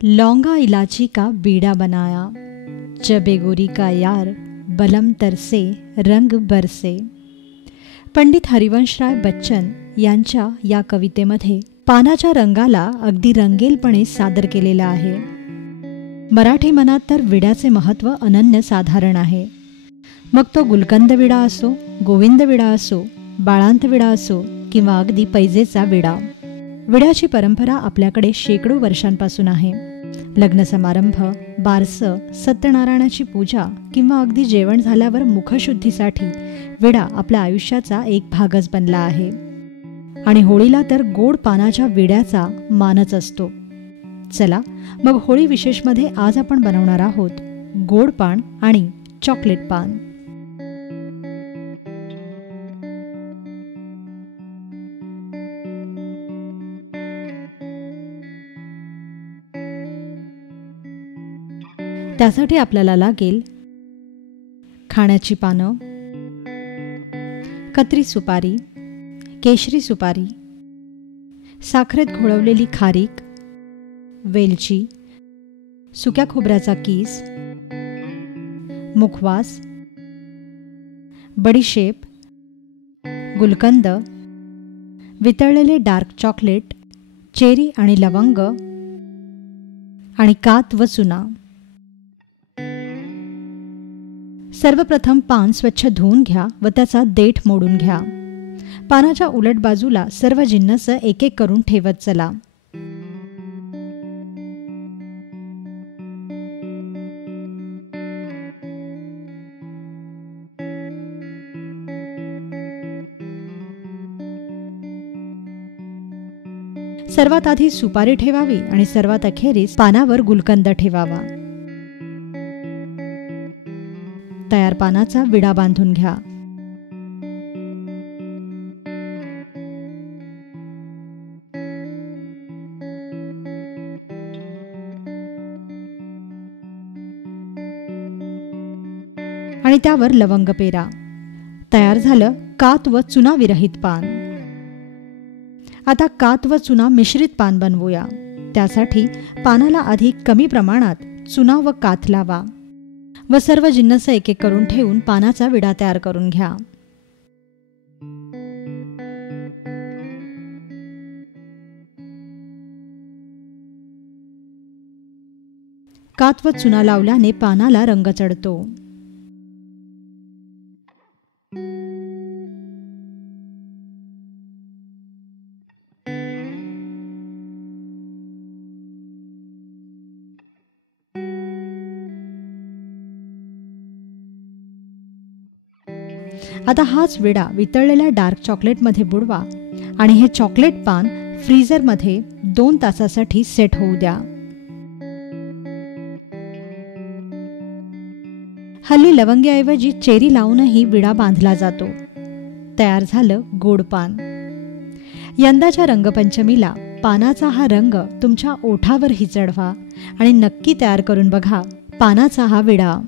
लौंगा इलाची का बीड़ा बनाया, जबे गोरी का यार बलम तरसे रंग बरसे. पंडित हरिवंशराय बच्चन यांच्या या कवितेमध्ये पानाच्या रंगाला अगदी रंगेलपणे सादर केलेलं आहे. मराठी मनात तर विड्याचे महत्त्व अनन्यसाधारण आहे. मग तो गुलकंद विडा असो, गोविंद विडा असो, बाळांत विडा असो किंवा अगदी पैजेचा विडा. विड्याची परंपरा आपल्याकडे शेकडो वर्षांपासून आहे. लग्न समारंभ, बारसं, सत्यनारायणाची पूजा किंवा अगदी जेवण झाल्यावर मुखशुद्धीसाठी विडा आपल्या आयुष्याचा एक भागच बनला आहे. आणि होळीला तर गोड पानाच्या विड्याचा मानच असतो. चला मग होळी विशेषमध्ये आज आपण बनवणार आहोत गोड पान आणि चॉकलेट पान. त्यासाठी आपल्याला लागेल खाण्याची पानं, कत्री सुपारी, केशरी सुपारी, साखरेत घोळवलेली खारीक, वेलची, सुक्या खोबऱ्याचा कीस, मुखवास, बडीशेप, गुलकंद, वितळलेले डार्क चॉकलेट, चेरी आणि लवंग आणि कात व चुना. सर्वप्रथम पान स्वच्छ धुवून घ्या व त्याचा देठ मोडून घ्या. पानाच्या उलट बाजूला सर्व जिन्नस एक एक करून ठेवत चला. सर्वात आधी सुपारी ठेवावी आणि सर्वात अखेरीस पानावर गुलकंद ठेवावा. तयार पानाचा विडा बांधून घ्या. आणि त्यावर लवंग पेरा. तयार झालं कात व चुना विरहित पान. आता कात व चुना मिश्रित पान बनवूया. त्यासाठी पानाला आधी कमी प्रमाणात चुना व कात लावा व सर्व जिन्नस एक एक करून ठेवून पानाचा विडा तयार करून घ्या. कात व चुना लावल्याने पानाला रंग चढतो. आता हाच विडा वितळलेल्या डार्क चॉकलेटमध्ये बुडवा आणि हे चॉकलेट पान फ्रीझरमध्ये 2 तासासाठी सेट होऊ द्या. हल्ली लवंगीऐवजी चेरी लावूनही विडा बांधला जातो. तयार झालं गोड पान. यंदाच्या रंगपंचमीला पानाचा हा रंग तुमच्या ओठावरही चढवा आणि नक्की तयार करून बघा पानाचा हा विडा.